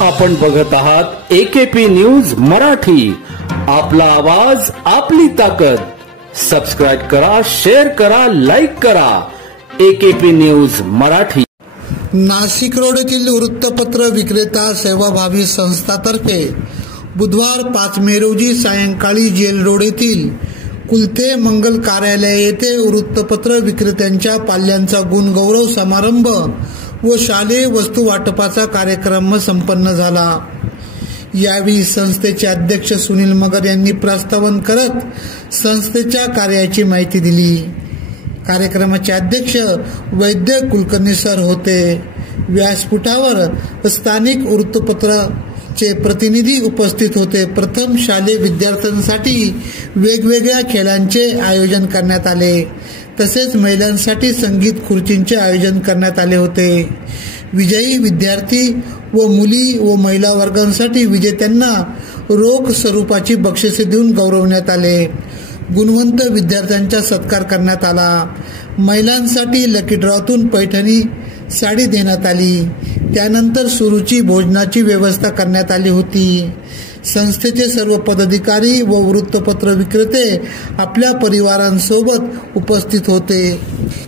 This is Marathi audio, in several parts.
आपण बघत आहात AKP न्यूज मराठी, आपला आवाज आपली ताकद। सबस्क्राइब करा, शेअर करा, लाईक करा। AKP news Marathi. Nashik road येथील वृत्तपत्र विक्रेता सेवाभावी संस्थातर्फे बुधवार 5 मे रोजी सायंकाळी जेल रोड येथील कुलथे मंगल कार्यालय येथे वृत्तपत्र विक्रेत्यांच्या पाल्यांचा गुणगौरव समारंभ व शालेय वस्तू वाटपाचा कार्यक्रम संपन्न झाला। यावेळी संस्थेचे अध्यक्ष सुनील मगर यांनी प्रस्तावन करत संस्थेच्या कार्याची माहिती दिली। कार्यक्रमाचे अध्यक्ष वैद्य कुलकर्णी सर होते। व्यासपीठावर स्थानिक वृत्तपत्राचे प्रतिनिधी उपस्थित होते। प्रथम शालेय विद्यार्थ्यांसाठी वेगवेगळ्या खेळांचे आयोजन करण्यात आले, तसेच महिलांसाठी संगीत खुर्चींचे आयोजन करण्यात आले होते। विजयी विद्यार्थी व मुली व महिला वर्गांसाठी विजेत्यांना रोख स्वरूपाची बक्षिसे देऊन गौरवण्यात आले। गुणवंत विद्यार्थ्यांचा सत्कार करण्यात आला। महिलांसाठी लकी ड्रॉतून पैठणी साडी देण्यात आली। त्यानंतर सुरुची भोजनाची व्यवस्था करण्यात आली होती। संस्थेचे सर्व पदाधिकारी व वृत्तपत्र विक्रेते आपल्या परिवारांसोबत उपस्थित होते।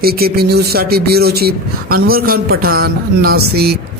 AKP न्यूज साठी ब्युरो चीफ अनवर खान पठाण, नाशिक।